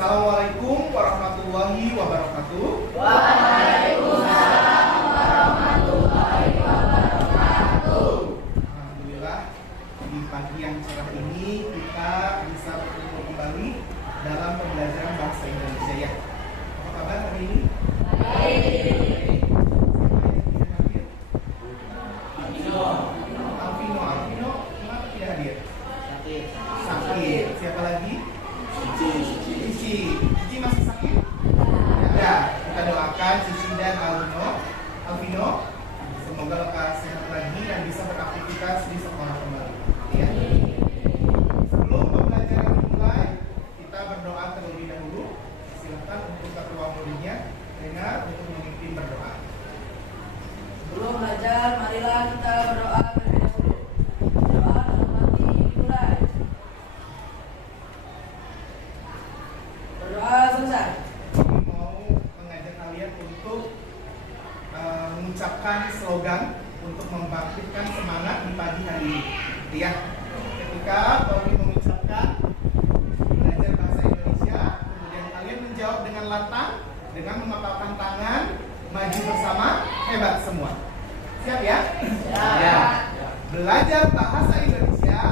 Assalamualaikum warahmatullahi wabarakatuh. Waalaikumsalam warahmatullahi wabarakatuh. Alhamdulillah, di pagi yang cerah ini kita bisa bertemu kembali dalam pembelajaran bahasa Indonesia ya. Apa kabar hari ini? Baik. Alvino, kenapa tidak hadir? Sakit. Siapa lagi? Cici masih sakit? Ya, kita doakan Cici dan Alvino semoga lekas sehat lagi dan bisa beraktivitas di sekolah kembali. Ya. Sebelum pembelajaran dimulai, kita berdoa terlebih dahulu. Silakan untuk ketua muridnya dengar untuk memimpin berdoa. Sebelum belajar, marilah kita berdoa terlebih dahulu. Doa dalam hati dimulai. Berdoa selesai. Kami mau mengajak kalian untuk mengucapkan slogan untuk membangkitkan semangat di pagi hari ini. Ya, ketika kami mengucapkan belajar bahasa Indonesia, kemudian kalian menjawab dengan lantang, dengan mengepalkan tangan, maju bersama, hebat semua. Siap ya? Ya. Belajar bahasa Indonesia,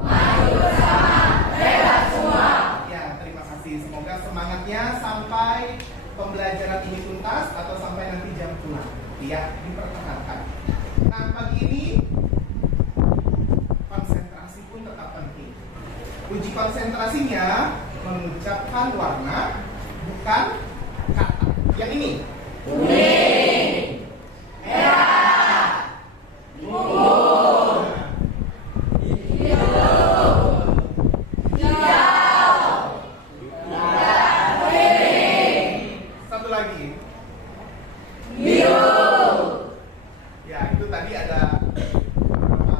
Maju bersama, hebat semua. ya, terima kasih. Semoga semangatnya sampai pembelajaran ini tuntas atau sampai nanti jam pulang. Ya, dipertahankan. Nah, pagi ini konsentrasi pun tetap penting. Uji konsentrasinya mengucapkan warna, bukan kata. Yang ini. Kuning, merah, ungu, hijau, kuning, Satu lagi. biru. Ya, itu tadi ada beberapa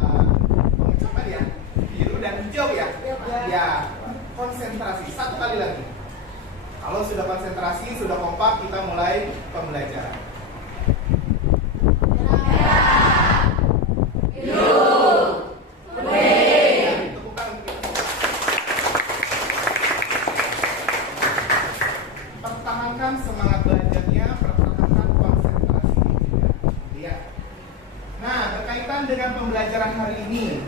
pengucapan ya. Biru dan hijau ya. Ya, konsentrasi. Satu kali lagi. Kalau sudah konsentrasi, sudah kompak, kita mulai pembelajaran. Merah, biru, kuning. Tepukan untuk kita. Pertahankan semangat belajarnya, pertahankan konsentrasinya juga. Ya. Nah, berkaitan dengan pembelajaran hari ini,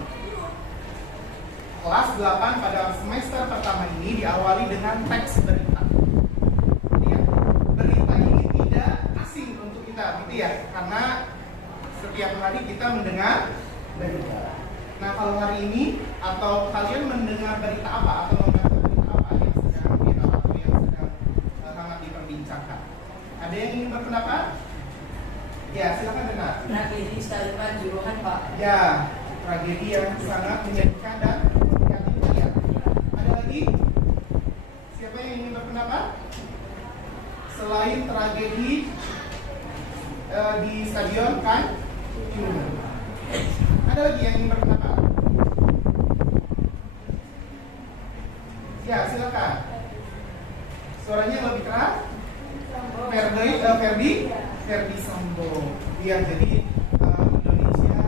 kelas 8 pada semester pertama ini diawali dengan teks berita. Ya. Berita ini tidak asing untuk kita, gitu ya, karena setiap hari kita mendengar berita. Nah, kalau hari ini atau kalian mendengar berita apa atau membaca berita apa yang sedang viral atau yang sedang hangat diperbincangkan? Ada yang ingin berpendapat? Ya, silakan dengar. Tragedi Stadion Juruhan, Pak. Ya, tragedi yang sangat menyedihkan dan memprihatinkan ya. Ada lagi? Siapa yang ingin berpendapat? Selain tragedi di stadion kan? Ada lagi yang ingin berpendapat? Ya, silakan. Suaranya lebih keras. Ferdi Sambo. Iya, jadi Indonesia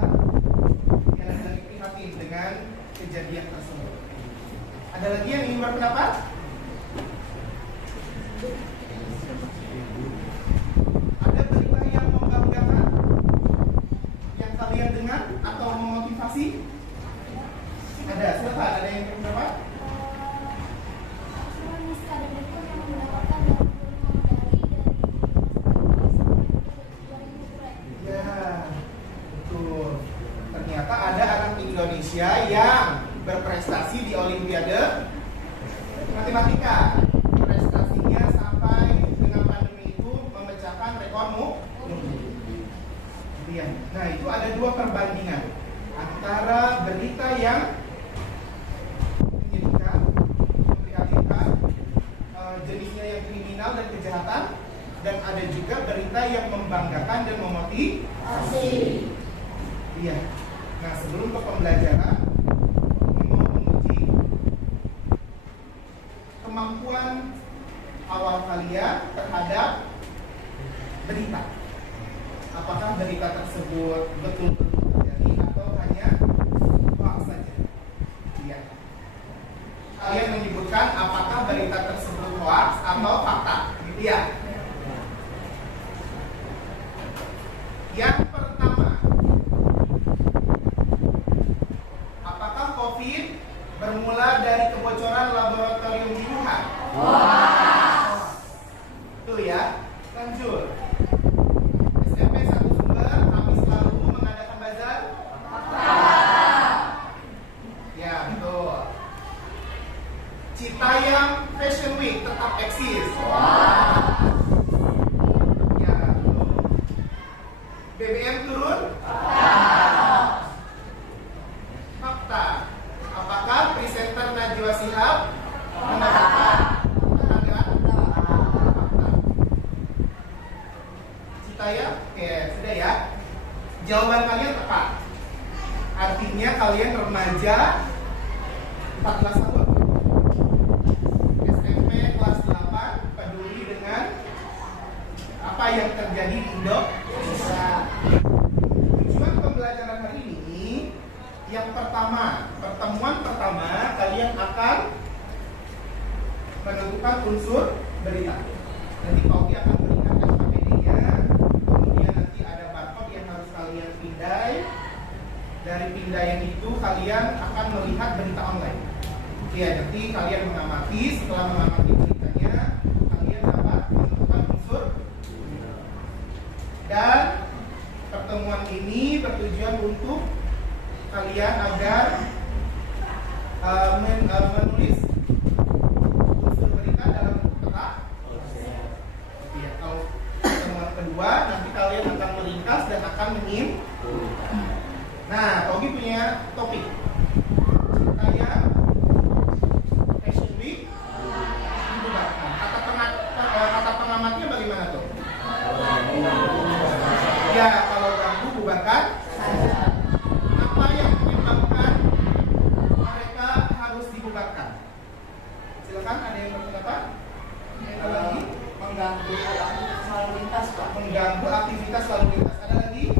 yang lagi prihatin dengan kejadian tersebut. Ada lagi yang ingin berpendapat? Ada berita yang membanggakan yang kalian dengar atau memotivasi? Ada, silakan. Ada yang berpendapat? Ya, betul. Ternyata ada anak Indonesia yang berprestasi di Olimpiade Matematika. Prestasinya sampai dengan pandemi itu memecahkan rekor muri. Nah, itu ada dua perbandingan antara berita yang menyedihkan, memprihatinkan, jenisnya yang kriminal dan kejahatan, dan ada juga berita yang membanggakan dan memotivasi. Iya. Nah, sebelum ke pembelajaran, kami mau menguji kemampuan awal kalian terhadap berita. Apakah berita tersebut betul-betul terjadi atau hanya hoax saja? Iya. Kalian menyebutkan apakah berita tersebut hoax tetap eksis. Wow. Ya, belum. BBM turun? Fakta. Apakah presenter Najwa Shihab mendapatkan penghargaan? Fakta. Citayam? Oke, sudah ya. Jawaban kalian tepat. Artinya kalian remaja 14 tahun. SMP kelas 8 peduli dengan apa yang terjadi di Indonesia. Tujuan pembelajaran hari ini yang pertama, pertemuan pertama kalian akan menentukan unsur berita. Nanti Paugi akan berikan SKPD-nya, kemudian nanti ada barcode yang harus kalian pindai. Dari pindaian itu kalian akan melihat berita online. Ya, nanti kalian mengamati, setelah mengamati beritanya, kalian dapat menentukan unsur. Dan pertemuan ini bertujuan untuk kalian agar menulis unsur berita dalam bentuk peta. Ya, kalau pertemuan kedua nanti kalian akan meringkas dan akan menyimpulkan. Nah, Togi punya topik Citayam Fashion Week dibubarkan. Kata pengamatnya bagaimana tuh? Ya, kalau ganggu bubarkan. Apa yang menyebabkan mereka harus dibubarkan? Silakan, ada yang berpendapat? Ada lagi? Mengganggu lalu lintas, Pak. Mengganggu aktivitas lalu lintas. Ada lagi?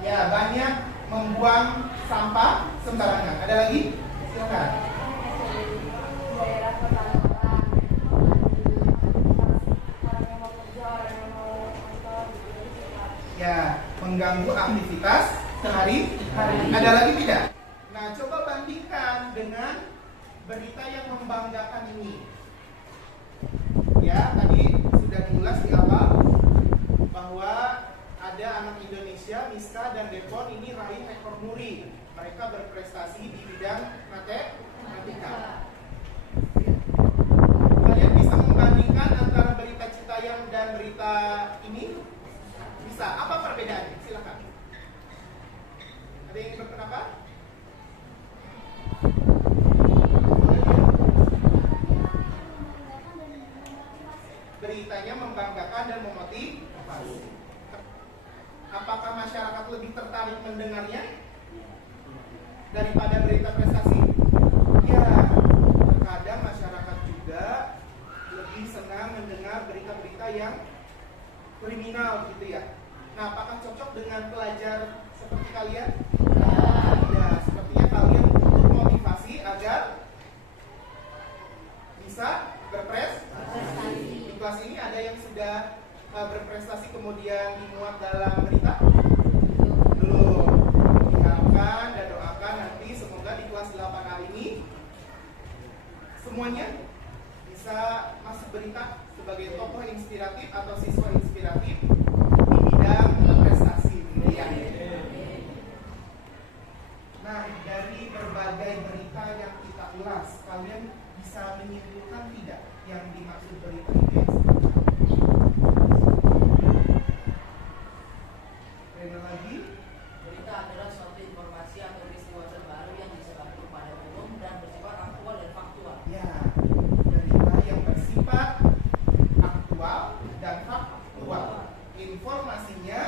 Ya, banyak membuang sampah sembarangan. Ada lagi? Silakan. Daerah perkantoran, orang yang mau kerja, orang yang mau kantor, gitu. Ya, mengganggu aktivitas sehari-hari. Ada lagi tidak? Nah, coba bandingkan dengan berita yang membanggakan ini. Ya, tadi sudah diulas di awal bahwa ada anak Indonesia, Miska dan Depon ini raih rekor muri. Mereka berprestasi di bidang matematika. Kalian bisa membandingkan antara berita Citayam dan berita ini? Bisa. Apa perbedaannya? Silakan. Ada yang berpendapat? Beritanya membanggakan dan memotivasi. Apakah masyarakat lebih tertarik mendengarnya daripada berita prestasi? Ya, terkadang masyarakat juga lebih senang mendengar berita-berita yang kriminal gitu ya. Nah, apakah cocok dengan pelajar seperti kalian? Ya, sepertinya kalian butuh motivasi agar bisa berprestasi. Di kelas ini ada yang sudah berprestasi kemudian dimuat dalam berita? Belum. Diharapkan dan doakan nanti semoga di kelas 8 hari ini semuanya bisa masuk berita sebagai tokoh inspiratif atau siswa inspiratif di bidang prestasi. Ya. Nah, dari berbagai berita yang kita ulas, kalian bisa menyimpulkan tidak yang dimaksud berita itu? Lagi, Berita adalah suatu informasi atau peristiwa terbaru yang disebarkan kepada umum dan bersifat aktual dan faktual. ya, berita yang bersifat aktual dan faktual. Informasinya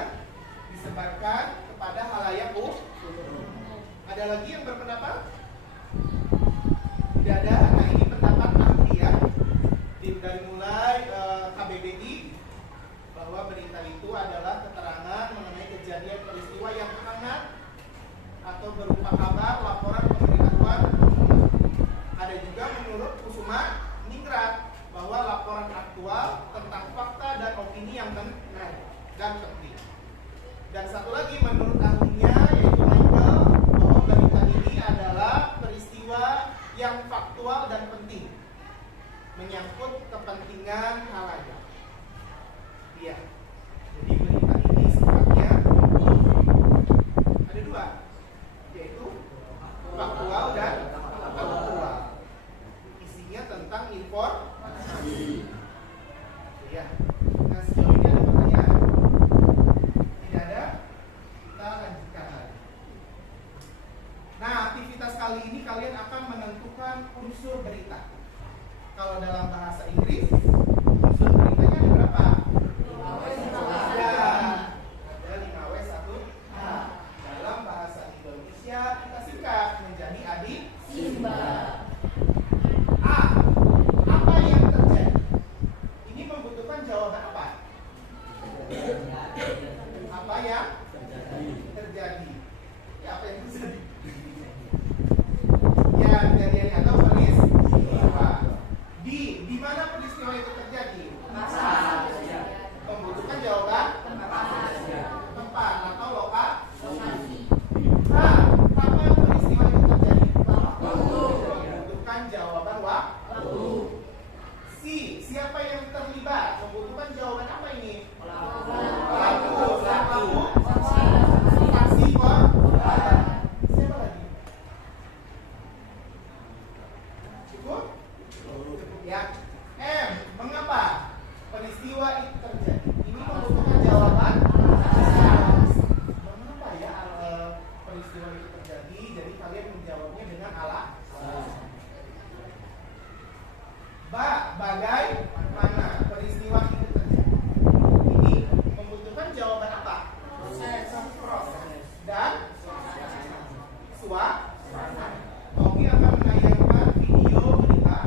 disebarkan kepada halayak umum. Ada lagi yang berpendapat? Tidak ada. Nah, ini pendapat ahli ya. Dari mulai KBBI bahwa berita itu adalah keterangan mengenai kejadian peristiwa yang hangat atau berupa kabar, laporan, pemberitahuan. Ada juga menurut Kusuma Ningrat bahwa laporan aktual tentang fakta dan opini yang benar dan penting. Dan satu lagi menurut ahlinya yaitu Michael bahwa berita ini adalah peristiwa yang faktual dan penting menyangkut kepentingan halayak. Iya. Jadi berita ini sifatnya ada dua, yaitu faktual dan Kalau dalam bahasa Inggris, unsur beritanya ada berapa? 3. Ada 5W1H. Dalam bahasa Indonesia kita singkat menjadi adik Simba. A. Apa yang terjadi? Ini membutuhkan jawaban apa? Apa yang terjadi? Ya, apa yang terjadi? Ya, kejadiannya atau peristiwa. Di mana peristiwa itu terjadi? Membutuhkan jawaban tempat atau lokasi. H. Kapan peristiwa itu terjadi? Membutuhkan jawaban waktu. C. Siapa yang terlibat? Membutuhkan jawaban apa ini? Pelaku. Saksi, korban. Siapa lagi? Cukup? Ya. M. Mengapa peristiwa itu terjadi? Ini membutuhkan jawaban. Mengapa ya peristiwa itu terjadi? Jadi kalian menjawabnya dengan alasan. Bagaimana peristiwa itu terjadi? Ini membutuhkan jawaban apa? Proses. Dan suasana. Ogi akan menayangkan video berita.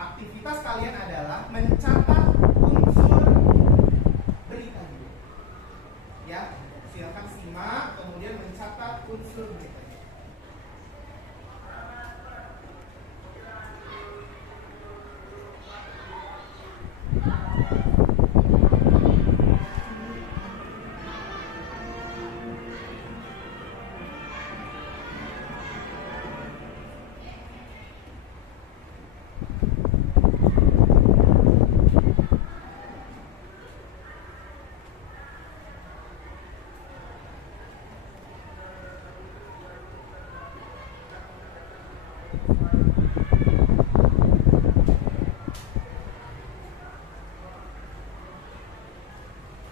Aktivitas kalian adalah mencatat unsur berita. Ya, silakan simak, kemudian mencatat unsur berita.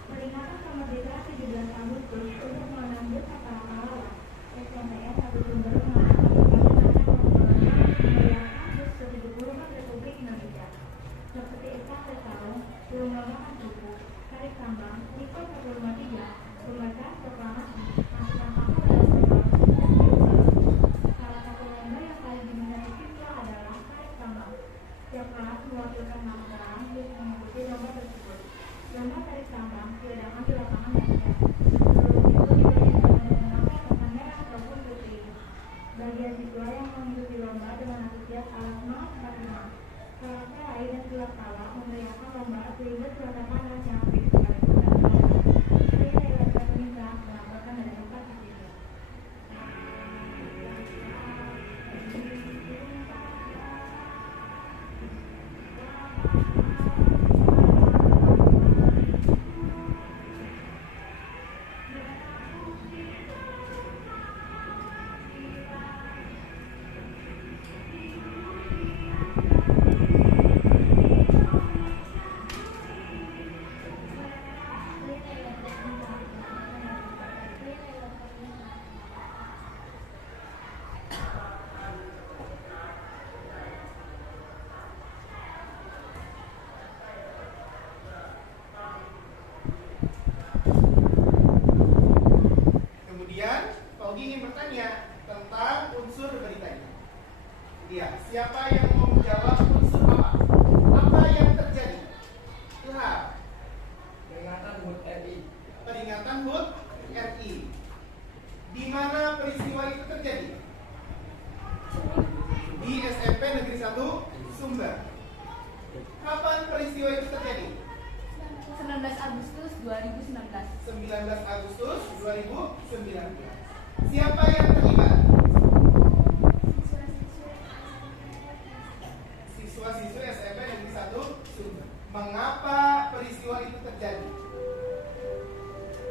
Peringatan kemerdekaan 17 Agustus untuk menambut kata pahlawan. SNTS satu sumber mengatakan memeriahkan HUT ke-70 Republik Indonesia. Seperti estafet tahun, perundangan suku, tarik tambang, Nikon 153, pembacaan proklamasi, masukan pampang dalam proklamasi, dan diusaha. Salah satu lomba yang paling diminati siswa adalah tarik tambang. Setiap kelas mewakilkan 6 orang untuk mengikuti lomba tersebut. Lomba tarik tambang diadakan di lapangan basket. Seluruh siswa diberi menggunakan topi merah ataupun putih. Bagian siswa yang mengikuti lomba dengan antusias alat semangat 45. Karakter lain dan sulap tawa memeriahkan lomba sehingga suara panas yang habis sekalipun dan lomba. Saya Lela Pemirsa melaporkan dari tempat di sini. Kemudian, Ogi ingin bertanya tentang unsur beritanya. Iya, siapa yang mau menjawab unsur apa? Apa yang terjadi? Ilham. Peringatan HUT RI. Peringatan HUT RI. Di mana peristiwa itu terjadi? Di SMP Negeri 1 Sumber. Kapan peristiwa itu terjadi? 19 Agustus 2019. 19 Agustus 2019. Siapa yang terlibat? Siswa-siswi SMP Negeri 1 Sumber. Mengapa peristiwa itu terjadi?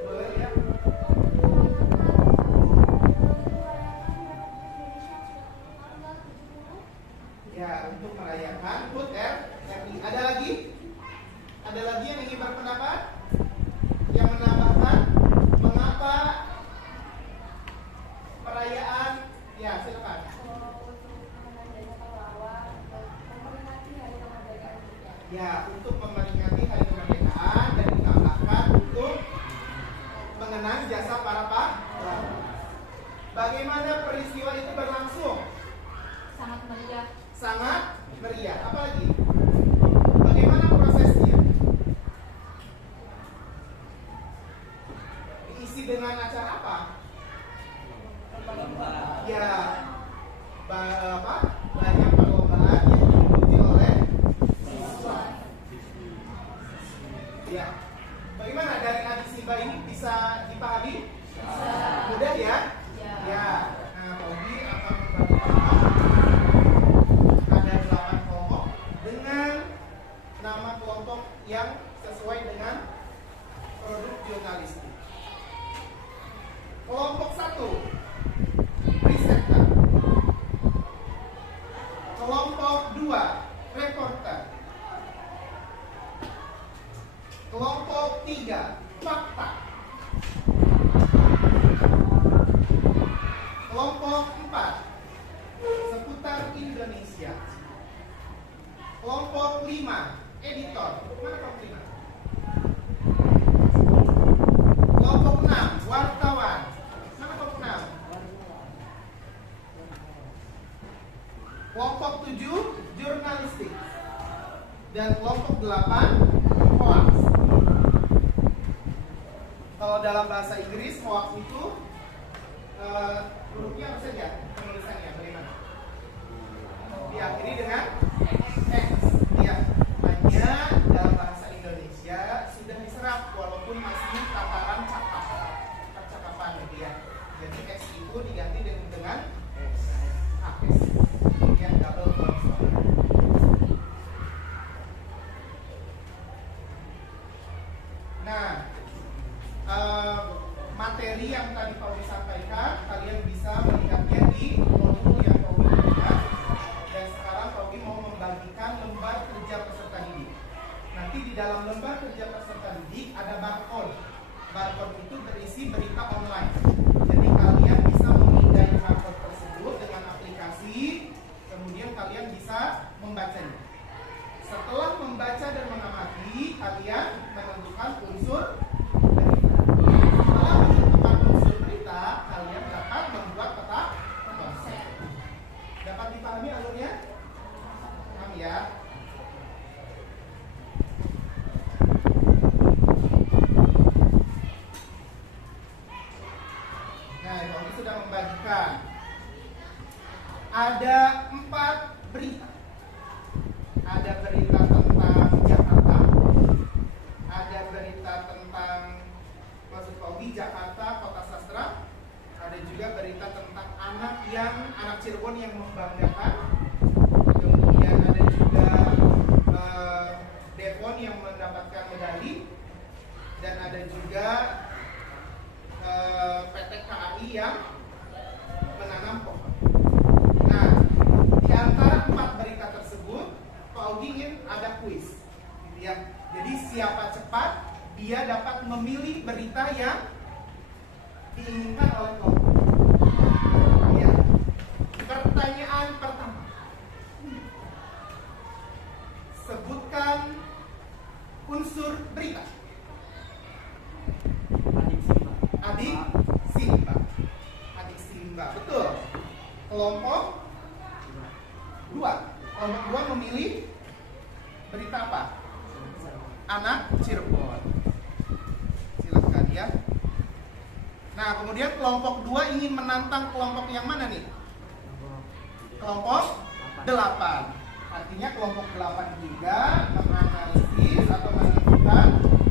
Boleh ya? Ya, untuk merayakan HUT RI. Ada lagi? Ada lagi yang ingin berpendapat? Yang menambahkan mengapa perayaan Bagaimana peristiwa itu berlangsung? Sangat meriah. Sangat meriah. Apalagi? Bagaimana prosesnya? Diisi dengan acara apa? Ya, banyak perlombaan yang diikuti oleh siswa. Ya, bagaimana dari adik Simba ini bisa dipahami? Bisa. Mudah ya? Ya. Nah, Pogi akan membagikan ada 8 kelompok dengan nama kelompok yang sesuai dengan produk jurnalistik. Kelompok 1, risetter. Kelompok 2, reporter. Kelompok 3, fakta. Kelompok 4, seputar Indonesia. Kelompok 5, editor. Mana kelompok 5? Kelompok 6, wartawan. Mana kelompok 6? Kelompok 7, jurnalistik. Dan kelompok 8, hoax. Kalau dalam bahasa Inggris, hoax itu hurufnya apa saja? Penulisannya bagaimana? Diakhiri dengan X. Ya, hanya dalam bahasa Indonesia sudah diserap walaupun masih tataran percakapan ya. Jadi X itu diganti dengan AS yang double konsonant. Nah, materi yang tadi Pauli sampaikan kalian bisa melihatnya di modul yang Pauli berikan. Dan sekarang Pauli mau membagikan lembar kerja peserta didik. Nanti di dalam lembar kerja peserta didik ada barcode. Barcode itu berisi berita online. Jadi kalian bisa memindai barcode tersebut dengan aplikasi. Kemudian kalian bisa membacanya. Setelah membaca dan mengamati, kalian menentukan unsur berita. Setelah menentukan unsur berita, kalian dapat membuat peta konsep. Dapat dipahami alurnya? Paham ya? Nah, Tommy sudah membagikan. Ada 4 berita. Ada berita tentang Jakarta, ada berita tentang maksud Paugi Jakarta Kota Sastra, ada juga berita tentang anak Cirebon yang membanggakan, kemudian ada juga Devon yang mendapatkan medali, dan ada juga PT KAI yang menanam pohon. Nah, di antara 4 berita tersebut Pak Audi ingin ada kuis, gitu ya. Jadi siapa cepat dia dapat memilih berita yang diinginkan oleh kelompok. Ya. Pertanyaan pertama, sebutkan unsur berita. Adik Simba, betul. Kelompok 2. Kelompok 2 memilih berita apa? Anak Cirebon. Silakan ya. Nah, kemudian kelompok 2 ingin menantang kelompok yang mana nih? Kelompok 8. Artinya kelompok 8 juga menganalisis atau menentukan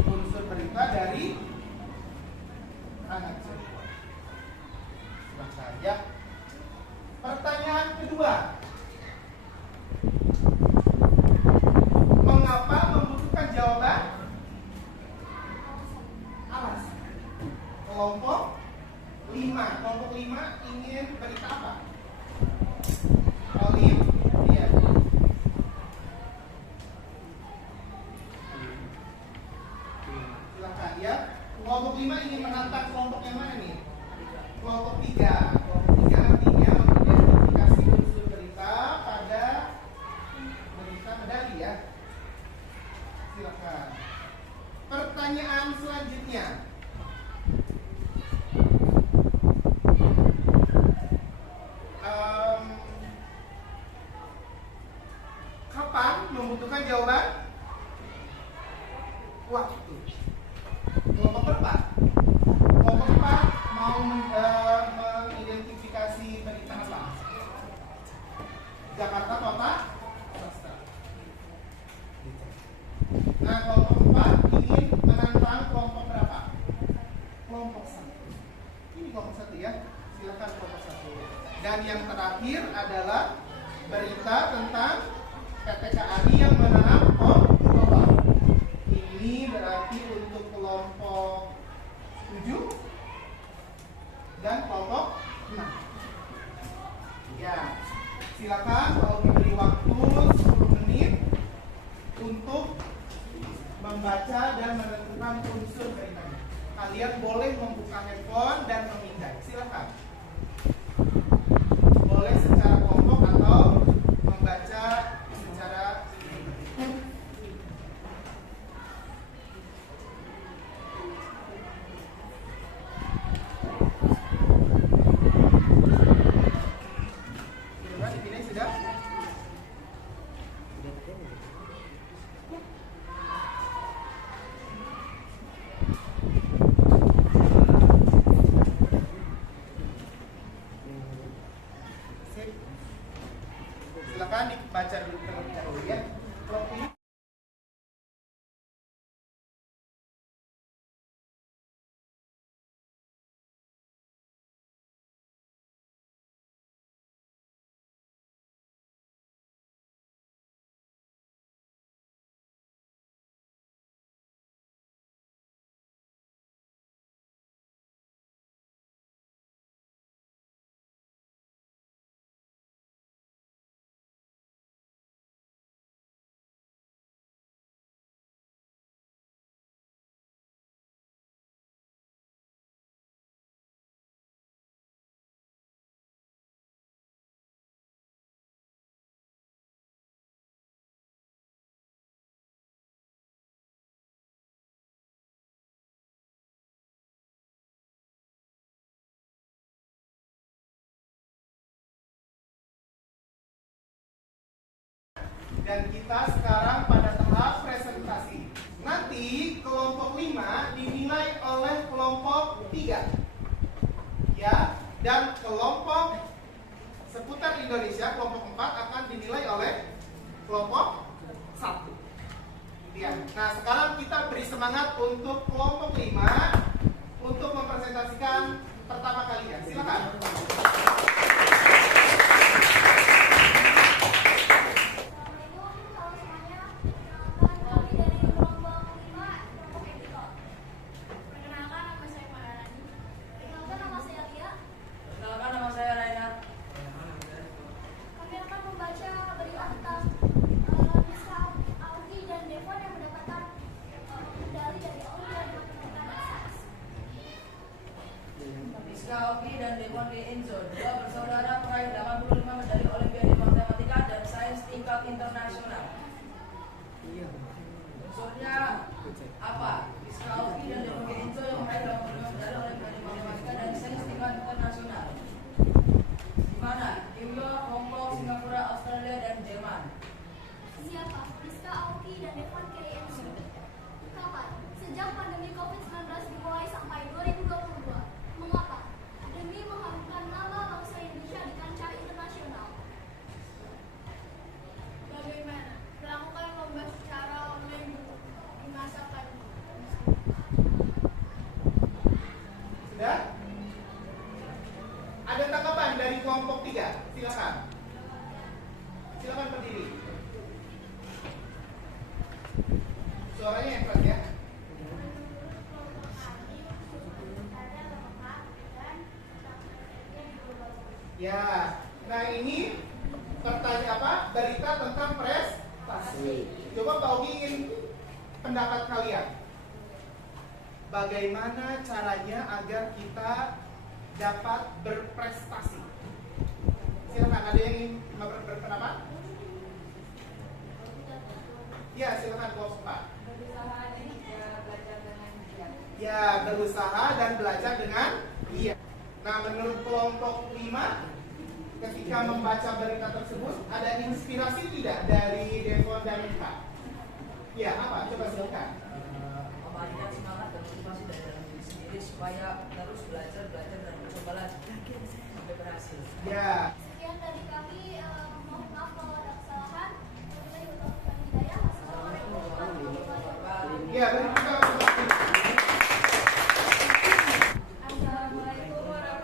unsur berita dari anak Cirebon. Silakan ya. Pertanyaan kedua. Mengapa membutuhkan jawaban? Alasan. Kelompok 5. Kelompok 5 ingin berita apa? Olim, iya. Silakan ya. Kelompok 5 ingin menantang kelompok yang mana nih? Kelompok 3. Kelompok 3 artinya mengidentifikasi unsur berita pada berita medali ya. Silakan. Pertanyaan selanjutnya. kelompok 1 ya. Silakan kelompok 1. Dan yang terakhir adalah berita tentang PPKAI yang menanam pohon. Ini berarti untuk kelompok 7 dan kelompok 6. Ya, silakan kalau diberi waktu 10 menit untuk membaca dan menentukan unsur beritanya. Kalian boleh membuka handphone dan memindai. Silakan. Boleh secara kelompok atau membaca secara dipilih sudah? Sip. Silakan dibaca dulu terlebih dahulu ya. Kelompok ini dan kita sekarang pada tahap presentasi. Nanti kelompok 5 dinilai oleh kelompok 3. Ya, dan kelompok seputar Indonesia kelompok 4 akan dinilai oleh kelompok 1. Ya. Nah, sekarang kita beri semangat untuk kelompok 5 untuk mempresentasikan pertama kalinya. Silakan. Oki dan Devon D. Enzo, dua bersaudara peraih 85 medali Olimpiade Matematika dan Sains tingkat internasional. Unsurnya apa? Rizka Oki dan Devon D. Enzo yang meraih 85 medali Olimpiade Matematika dan Sains tingkat internasional. Di mana? New York, Hong Kong, Singapura, Australia, dan Jerman. Siapa? Rizka Oki dan Devon K. Enzo. Kapan? Sejak pandemi COVID-19 dimulai sampai 2022. Mengapa? Demi mengharumkan nama bangsa Indonesia di kancah internasional. Bagaimana? Melakukan lomba secara online di masa pandemi. Sudah? Ada tanggapan dari kelompok 3? Silakan. Silakan berdiri. Suaranya yang keras ya. Ya, nah ini pertanyaan apa? Berita tentang prestasi. Coba Pak Ogi ingin pendapat kalian. Bagaimana caranya agar kita dapat berprestasi? Silakan, ada yang ingin berpendapat? Ya, silakan kelompok 4. Ya, berusaha dan belajar dengan giat. Nah, menurut kelompok 5, ketika membaca berita tersebut, ada inspirasi tidak dari Devon dan Mika? Ya, apa? Coba silakan. Memberikan semangat dan motivasi dari dalam diri sendiri supaya terus belajar dan mencoba lagi sampai berhasil. Ya. Sekian dari kami. Mohon maaf kalau ada kesalahan. Wabillahi taufiq wal hidayah. Wassalamualaikum warahmatullahi wabarakatuh. Ya, beri kita. Assalamualaikum warahmatullahi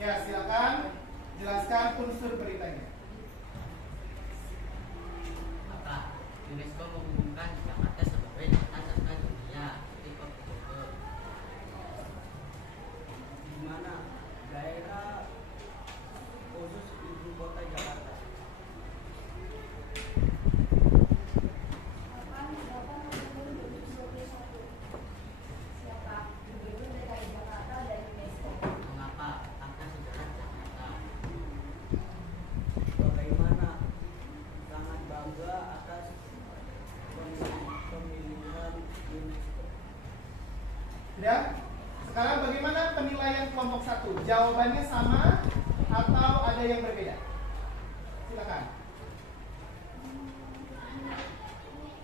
Ya, silakan jelaskan unsur beritanya. Maka UNESCO mengumumkan Jakarta sebagai kota cagar dunia di Oktober, di mana daerah khusus ibu kota Jakarta. Kapan 8 November 2021? Siapa Gubernur DKI Jakarta dari UNESCO? mengapa angka sejarah Jakarta, Bagaimana sangat bangga atas pemilihan UNESCO. Sudah? Sekarang bagaimana penilaian kelompok 1? Jawabannya sama atau ada yang berbeda? Silakan.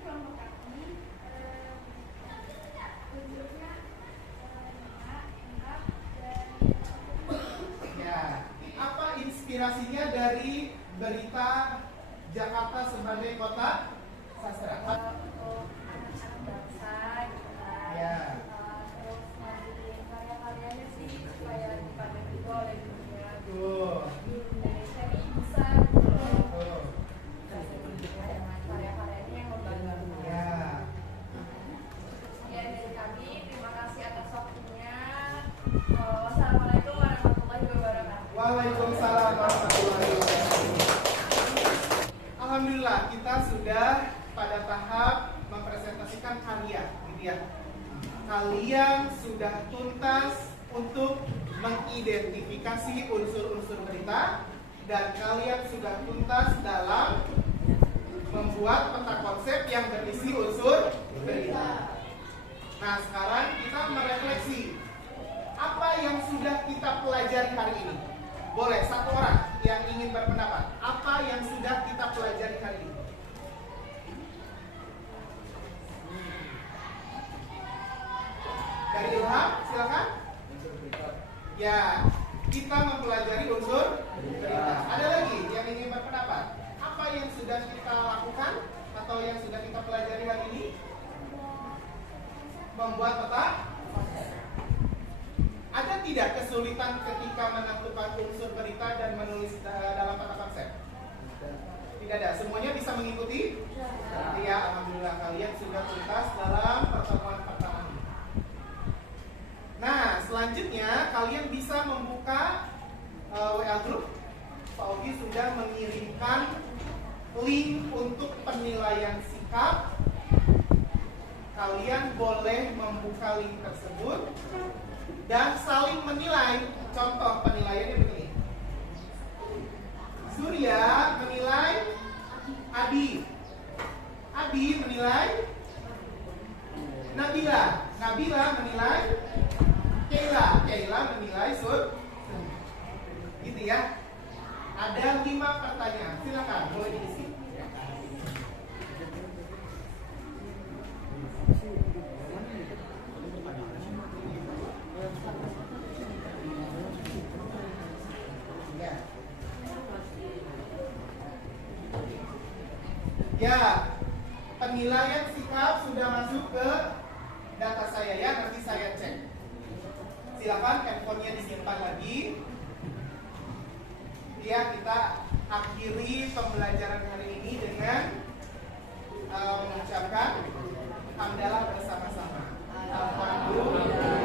Kelompok kami unsurnya lengkap dan Ya, apa inspirasinya dari berita Jakarta sebagai kota sastra? untuk anak-anak bangsa gitu kan. Ya. Terus ngajuin karya-karyanya sih supaya dipandang juga oleh dunia. Tuh. Di Indonesia ini bisa gitu loh. Tuh. Dengan karya-karyanya yang membanggakan. Ya. Sekian dari kami, terima kasih atas waktunya. Wassalamualaikum warahmatullahi wabarakatuh. Waalaikumsalam warahmatullahi wabarakatuh. Alhamdulillah kita sudah pada tahap mempresentasikan karya, gitu ya. Kalian sudah tuntas untuk mengidentifikasi unsur-unsur berita dan kalian sudah tuntas dalam membuat peta konsep yang berisi unsur berita. Nah, sekarang kita merefleksi apa yang sudah kita pelajari hari ini. Boleh satu orang yang ingin berpendapat. Apa yang sudah kita pelajari hari ini? Dari Ilham, silakan. Ya, kita mempelajari unsur berita. Ada lagi yang ingin berpendapat? Apa yang sudah kita lakukan atau yang sudah kita pelajari hari ini? Membuat peta. Ada tidak kesulitan ketika menentukan unsur berita dan menulis dalam peta konsep? Tidak ada. Semuanya bisa mengikuti? Ya, alhamdulillah kalian sudah tuntas dalam pertemuan pertama ini. Nah, selanjutnya kalian bisa membuka WA group. Pak Ogi sudah mengirimkan link untuk penilaian sikap. Kalian boleh membuka link tersebut dan saling menilai. Contoh penilaiannya begini. Surya menilai Adi. Adi menilai Nabila. Nabila menilai Keila. Keila menilai Sur. Gitu ya. Ada 5 pertanyaan. Silakan boleh diisi. Ya, penilaian sikap sudah masuk ke data saya ya, nanti saya cek. Silakan handphonenya disimpan lagi. Ya, kita akhiri pembelajaran hari ini dengan mengucapkan hamdalah bersama-sama. Alhamdulillah.